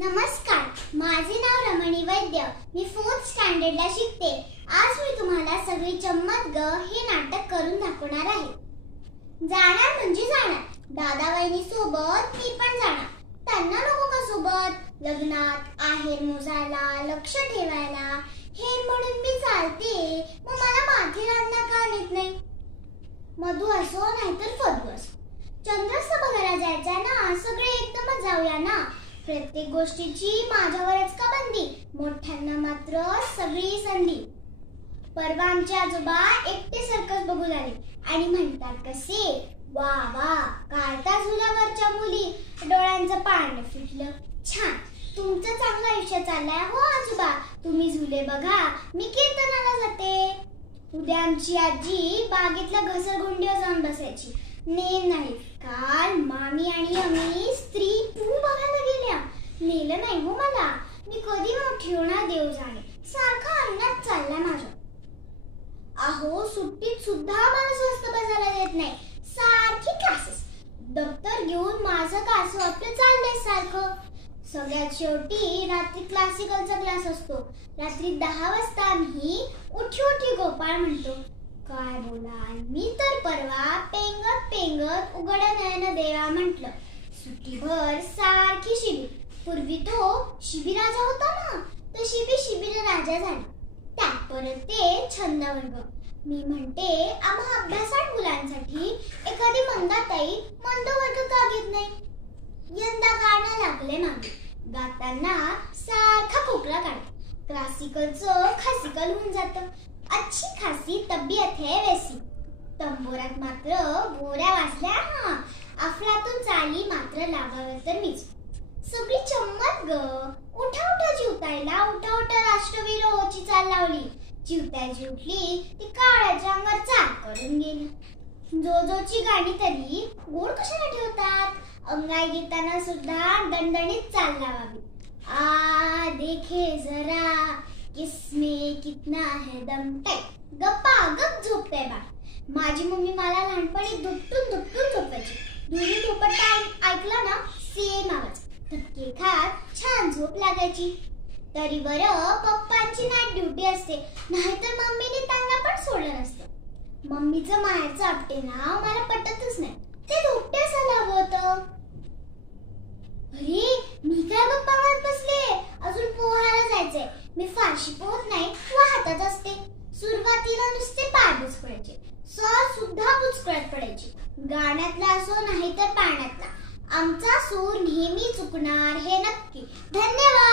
नमस्कार, माझे नाव रमणी वैद्य. मी 4th स्टँडर्डला शिकते. आज मी तुम्हाला सगळी चम्मत ग हे नाटक करून दाखवणार आहे. जाणार म्हणजे जाणार. दादा वहिनी सोबत मी पण जाणार. त्यांना नको का सोबत? लग्नात आहेर मोजायला, लक्ष ठेवायला. हे म्हणून मी चालते, मग मला माथेरानला का नेत नाही? मधू असो नाहीतर फदू असो, चंद्रास्त बघायला जायचंय ना. सगळे एकदमच जाऊया ना. प्रत्येक गोष्टीची माझ्यावरच का बंदी? मोठ्यांना मात्र सगळी संधी. परवा आमचे आजोबा एकटे सर्कस बघू लागले आणि म्हणतात कसे, वा वा, काढता झुल्यावरच्या मुली, डोळ्यांचं पाणी फिटलं. छान, तुमचं चांगलं आयुष्य चाललंय हो आजोबा. तुम्ही झुले बघा, मी कीर्तनाला जाते. उद्या आमची आजी बागेतल्या घसरगुंडीवर जाऊन बसायची. नेम नाही. काल मामी आणि आम्ही स्त्री टू बघायला गेल्या. नेलं नाही हो मला. मी कधी मोठी होणार देव जाणे. सारखा अन्नात चाललाय माझ्या. अहो, सुट्टीत सुद्धा मला स्वस्त बसायला देत नाही. सारखी क्लासेस. दप्तर घेऊन माझं कासव आपलं चाललंय सारखं. सगळ्यात शेवटी रात्री क्लासिकलचा क्लास असतो. रात्री 10 वाजता आम्ही उठी उठी गोपाळ म्हणतो. काय बोलाल, मी तर परवा पेंगत पेंगत उघड नयन देवा म्हटलं. सुट्टीभर सारखी शिबी. पूर्वी तो शिबी राजा होता ना, तर शिबी राजा झाला. त्यात परत ते छंद वर्ग. मी म्हणते, आम्हा अभ्यासात मुलांसाठी एखादी मंदाताई मंद वर्ग का घेत नाही? यंदा गाणं लागले मागे. गाताना सारखा खोकला काढतो. क्लासिकलचं खासिकल होऊन जातं. अच्छी खासी तब्येत है वैसी. तंबोरात मात्र बोऱ्या वाजल्या. हा, अफलातून चाली मात्र लागाव्या तर मीच. सगळी चम्मत ग. उठा उठा जीवतायला, उठा उठा राष्ट्रवीर होची चाल लावली. जीवतायची उठली ती काळाच्या अंगावर चाल करून गेली. जोजोची गाणी तरी गोड कशाला ठेवतात? अंगाई गीताना सुद्धा दणदणीत चाल लावावी. आ देखे जरा किसमें कितना है दम. गप्पा गप झोपते बा. माझी मम्मी मला लहानपणी दुपटून झोपायची. दुरी दुपट्टा ऐकला ना, सेम आवाज. धक्के खात छान झोप लागायची. तरी बरं पप्पांची नाईट ड्युटी असते, नाहीतर मम्मीने त्यांना पण सोडलं नसतं. मम्मीचं माहेरचं आपटे नाव मला पटतच नाही. ते धोपटे असायला हवं होतं. अरे, मी काय गप्पा मारत बसले? अजून पोहायला जायचंय. मी फारशी पोहत नाही, वाहतच असते. सुरुवातीला नुसते पाय बुचकळायचे, सर सुद्धा बुचकळत पडायची. गाण्यातला असो नाही तर पाण्यातला, आमचा सूर नेहमी चुकणार हे नक्की. धन्यवाद.